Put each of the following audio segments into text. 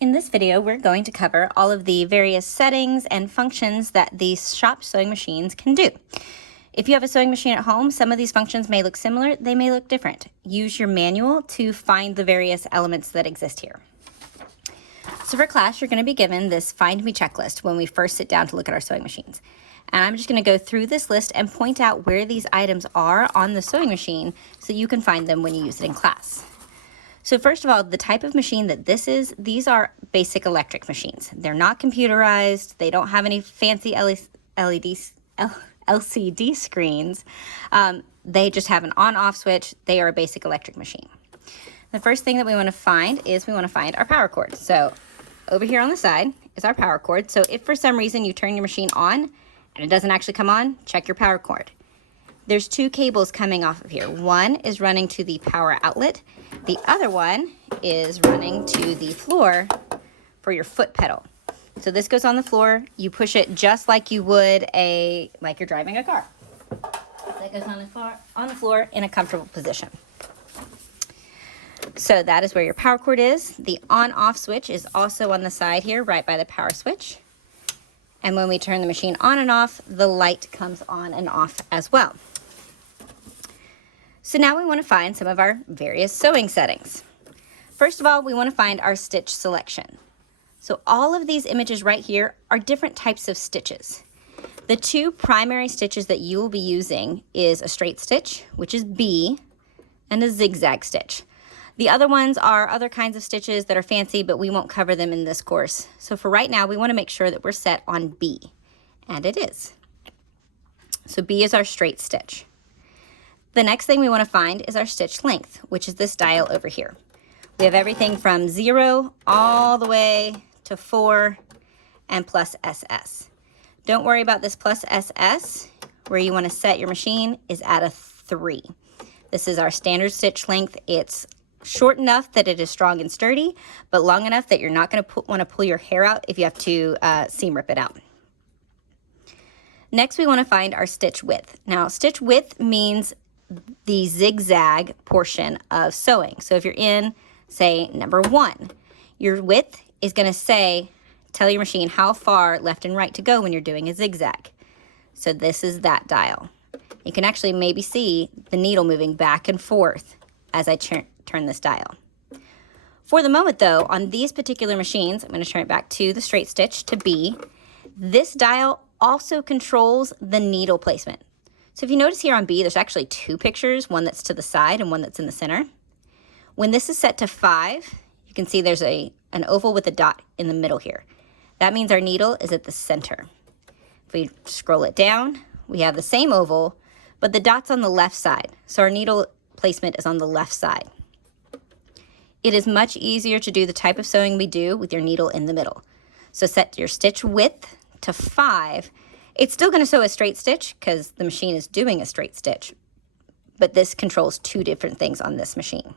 In this video, we're going to cover all of the various settings and functions that these shop sewing machines can do. If you have a sewing machine at home, some of these functions may look similar, they may look different. Use your manual to find the various elements that exist here. So for class, you're going to be given this Find Me checklist when we first sit down to look at our sewing machines. And I'm just going to go through this list and point out where these items are on the sewing machine so you can find them when you use it in class. So first of all, the type of machine that this is, these are basic electric machines. They're not computerized. They don't have any fancy LCD screens. They just have an on-off switch. They are a basic electric machine. The first thing that we want to find is we want to find our power cord. So over here on the side is our power cord. So if for some reason you turn your machine on and it doesn't actually come on, check your power cord. There's two cables coming off of here. One is running to the power outlet. The other one is running to the floor for your foot pedal. So this goes on the floor. You push it just like you would like you're driving a car. That goes on the floor in a comfortable position. So that is where your power cord is. The on-off switch is also on the side here, right by the power switch. And when we turn the machine on and off, the light comes on and off as well. So now we want to find some of our various sewing settings. First of all, we want to find our stitch selection. So all of these images right here are different types of stitches. The two primary stitches that you will be using is a straight stitch, which is B, and a zigzag stitch. The other ones are other kinds of stitches that are fancy, but we won't cover them in this course. So for right now, we want to make sure that we're set on B, and it is. So B is our straight stitch. The next thing we want to find is our stitch length, which is this dial over here. We have everything from 0 all the way to 4 and plus SS. Don't worry about this plus SS. Where you want to set your machine is at a 3. This is our standard stitch length. It's short enough that it is strong and sturdy, but long enough that you're not going to want to pull your hair out if you have to seam rip it out. Next, we want to find our stitch width. Now, stitch width means the zigzag portion of sewing. So if you're in, say, number 1, your width is going to tell your machine how far left and right to go when you're doing a zigzag. So this is that dial. You can actually maybe see the needle moving back and forth as I turn this dial. For the moment though, on these particular machines, I'm going to turn it back to the straight stitch to B. This dial also controls the needle placement. So if you notice here on B, there's actually 2 pictures, one that's to the side and one that's in the center. When this is set to 5, you can see there's an oval with a dot in the middle here. That means our needle is at the center. If we scroll it down, we have the same oval, but the dot's on the left side. So our needle placement is on the left side. It is much easier to do the type of sewing we do with your needle in the middle. So set your stitch width to 5. It's still going to sew a straight stitch because the machine is doing a straight stitch, but this controls 2 different things on this machine.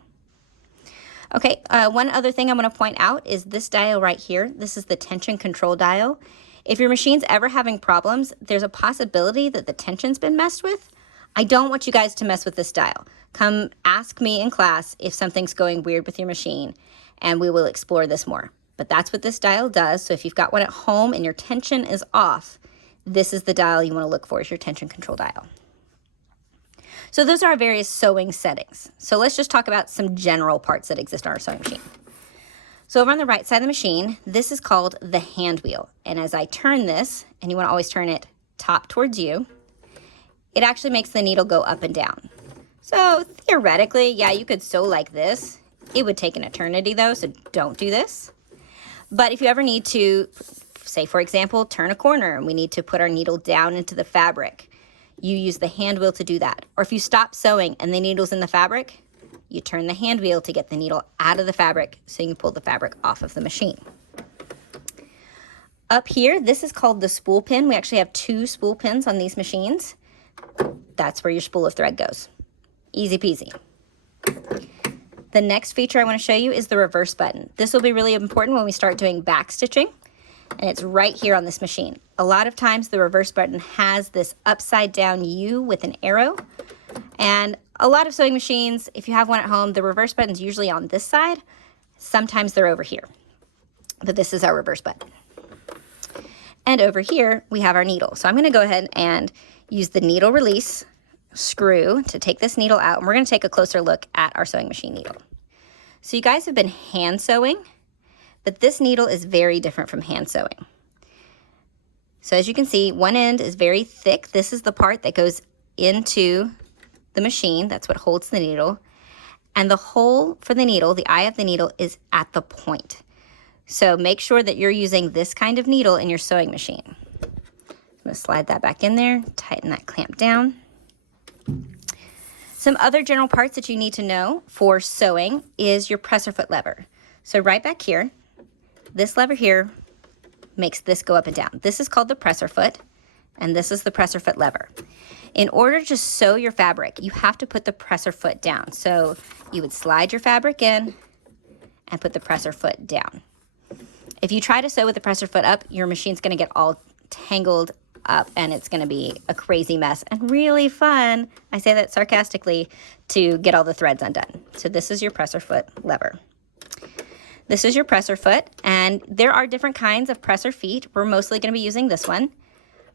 Okay, one other thing I want to point out is this dial right here. This is the tension control dial. If your machine's ever having problems, there's a possibility that the tension's been messed with. I don't want you guys to mess with this dial. Come ask me in class if something's going weird with your machine, and we will explore this more. But that's what this dial does. So if you've got one at home and your tension is off, this is the dial you want to look for, is your tension control dial. So those are our various sewing settings. So let's just talk about some general parts that exist on our sewing machine. So over on the right side of the machine, this is called the hand wheel. And as I turn this, and you want to always turn it top towards you, it actually makes the needle go up and down. So theoretically, yeah, you could sew like this. It would take an eternity though, so don't do this. But if you ever need to, say for example, turn a corner and we need to put our needle down into the fabric, you use the hand wheel to do that. Or if you stop sewing and the needle's in the fabric, you turn the hand wheel to get the needle out of the fabric so you can pull the fabric off of the machine. Up here, this is called the spool pin. We actually have 2 spool pins on these machines. That's where your spool of thread goes. Easy peasy. The next feature I want to show you is the reverse button. This will be really important when we start doing back stitching, and it's right here on this machine. A lot of times the reverse button has this upside down U with an arrow, and a lot of sewing machines, if you have one at home, the reverse button's usually on this side. Sometimes they're over here. but this is our reverse button. And over here, we have our needle. So I'm gonna go ahead and use the needle release screw to take this needle out, and we're gonna take a closer look at our sewing machine needle. So you guys have been hand sewing, but this needle is very different from hand sewing. So as you can see, one end is very thick. This is the part that goes into the machine. That's what holds the needle. And the hole for the needle, the eye of the needle, is at the point. So make sure that you're using this kind of needle in your sewing machine. I'm gonna slide that back in there, tighten that clamp down. Some other general parts that you need to know for sewing is your presser foot lever. So right back here, this lever here makes this go up and down. This is called the presser foot, and this is the presser foot lever. In order to sew your fabric, you have to put the presser foot down. So you would slide your fabric in and put the presser foot down. If you try to sew with the presser foot up, your machine's gonna get all tangled up and it's gonna be a crazy mess and really fun, I say that sarcastically, to get all the threads undone. So this is your presser foot lever. This is your presser foot, and there are different kinds of presser feet. We're mostly gonna be using this one.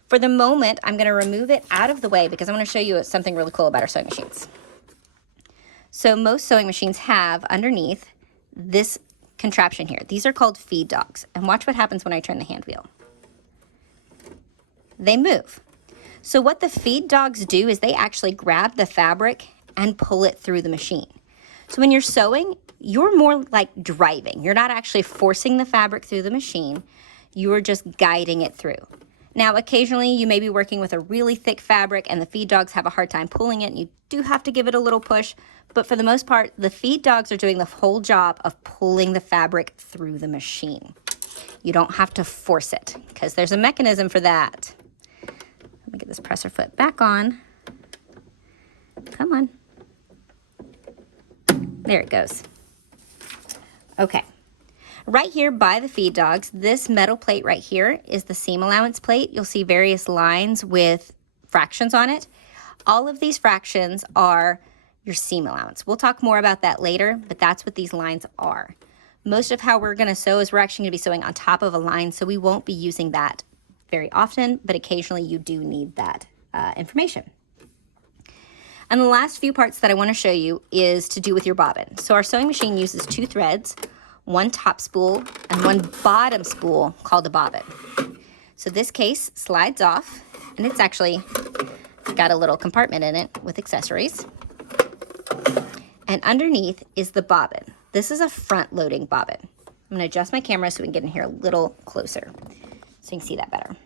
For the moment, I'm gonna remove it out of the way because I'm gonna show you something really cool about our sewing machines. So most sewing machines have underneath this contraption here. These are called feed dogs, and watch what happens when I turn the hand wheel. They move. So what the feed dogs do is they actually grab the fabric and pull it through the machine. So when you're sewing, you're more like driving. You're not actually forcing the fabric through the machine. You're just guiding it through. Now, occasionally you may be working with a really thick fabric and the feed dogs have a hard time pulling it, and you do have to give it a little push. But for the most part, the feed dogs are doing the whole job of pulling the fabric through the machine. You don't have to force it because there's a mechanism for that. Let me get this presser foot back on. Come on. There it goes. Okay. Right here by the feed dogs, this metal plate right here is the seam allowance plate. You'll see various lines with fractions on it. All of these fractions are your seam allowance. We'll talk more about that later, but that's what these lines are. Most of how we're gonna sew is we're actually gonna be sewing on top of a line, so we won't be using that very often, but occasionally you do need that information. And the last few parts that I want to show you is to do with your bobbin. So our sewing machine uses 2 threads, one top spool and one bottom spool called a bobbin. So this case slides off, and it's actually got a little compartment in it with accessories. And underneath is the bobbin. This is a front loading bobbin. I'm going to adjust my camera so we can get in here a little closer so you can see that better.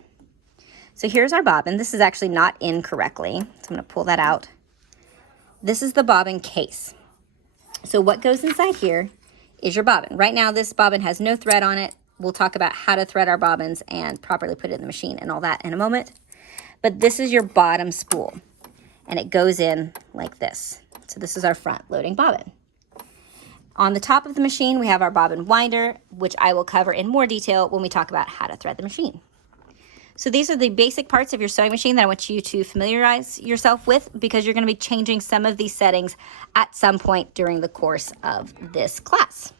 So here's our bobbin. This is actually not in correctly, so I'm going to pull that out. This is the bobbin case. So what goes inside here is your bobbin. Right now this bobbin has no thread on it. We'll talk about how to thread our bobbins and properly put it in the machine and all that in a moment. But this is your bottom spool, and it goes in like this. So this is our front loading bobbin. On the top of the machine, we have our bobbin winder, which I will cover in more detail when we talk about how to thread the machine. So these are the basic parts of your sewing machine that I want you to familiarize yourself with, because you're going to be changing some of these settings at some point during the course of this class.